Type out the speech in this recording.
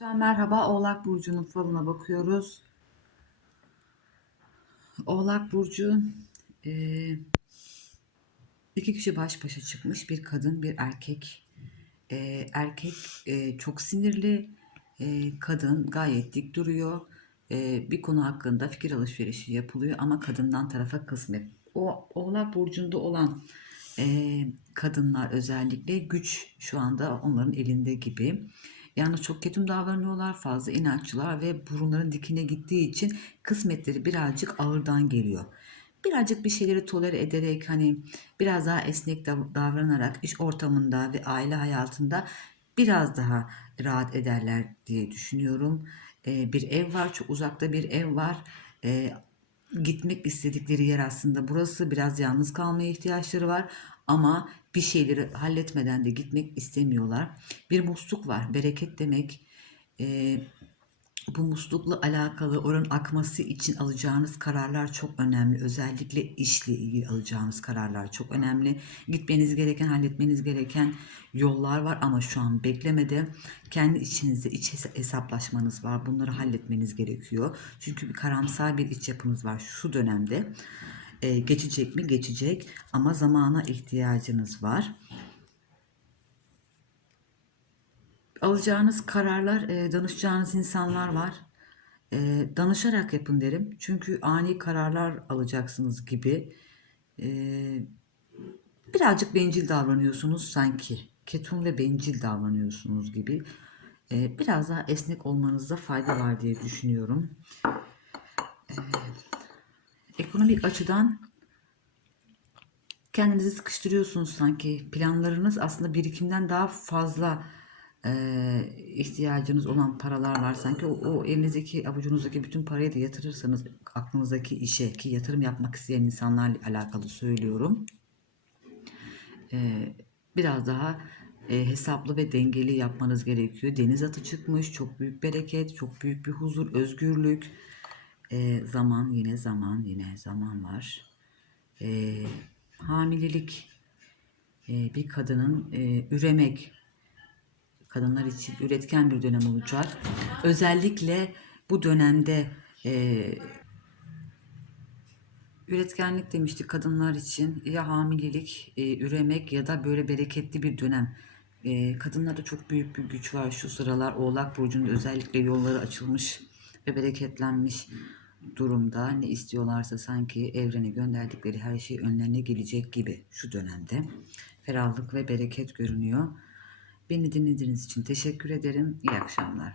Merhaba, Oğlak Burcu'nun falına bakıyoruz. Oğlak Burcu eee, iki kişi baş başa çıkmış. Bir kadın, bir erkek. Eee, erkek eee, çok sinirli. Kadın gayet dik duruyor. Bir konu hakkında fikir alışverişi yapılıyor ama kadından tarafa kısmet. O Oğlak Burcu'nda olan kadınlar özellikle güç şu anda onların elinde gibi. Yalnız çok ketum davranıyorlar, fazla inatçılar ve burunların dikine gittiği için kısmetleri birazcık ağırdan geliyor. Birazcık bir şeyleri tolere ederek hani biraz daha esnek dav- davranarak iş ortamında ve aile hayatında biraz daha rahat ederler diye düşünüyorum. Ee, bir ev var, çok uzakta bir ev var. Ee, gitmek istedikleri yer aslında burası. Biraz yalnız kalmaya ihtiyaçları var ama bir şeyleri halletmeden de gitmek istemiyorlar. Bir musluk var. Bereket demek. Ee, bu muslukla alakalı oranın akması için alacağınız kararlar çok önemli. Özellikle işle ilgili alacağınız kararlar çok önemli. Gitmeniz gereken, halletmeniz gereken yollar var ama şu an beklemede. Kendi içinizde iç hesa- hesaplaşmanız var. Bunları halletmeniz gerekiyor. Çünkü bir karamsar bir iç yapınız var şu dönemde. Ee, geçecek mi? Geçecek ama zamana ihtiyacınız var. Alacağınız kararlar, e, danışacağınız insanlar var. E, danışarak yapın derim. Çünkü ani kararlar alacaksınız gibi. E, birazcık bencil davranıyorsunuz sanki. Ketum bencil davranıyorsunuz gibi. E, biraz daha esnek olmanızda fayda var diye düşünüyorum. Ekonomik açıdan kendinizi sıkıştırıyorsunuz sanki. Planlarınız aslında birikimden daha fazla e, ihtiyacınız olan paralar var sanki. O, o elinizdeki avucunuzdaki bütün parayı da yatırırsanız aklınızdaki işe ki yatırım yapmak isteyen insanlarla alakalı söylüyorum. Biraz daha hesaplı ve dengeli yapmanız gerekiyor. Deniz atı çıkmış, çok büyük bereket, çok büyük bir huzur, özgürlük. Zaman yine zaman yine zaman var. Hamilelik bir kadının üremek kadınlar için üretken bir dönem olacak. Özellikle bu dönemde e, üretkenlik demiştik kadınlar için ya hamilelik, e, üremek ya da böyle bereketli bir dönem. E, kadınlarda çok büyük bir güç var şu sıralar. Oğlak Burcu'nda özellikle yolları açılmış ve bereketlenmiş durumda. Ne istiyorlarsa sanki evrene gönderdikleri her şey önlerine gelecek gibi şu dönemde. Ferahlık ve bereket görünüyor. Beni dinlediğiniz için teşekkür ederim. İyi akşamlar.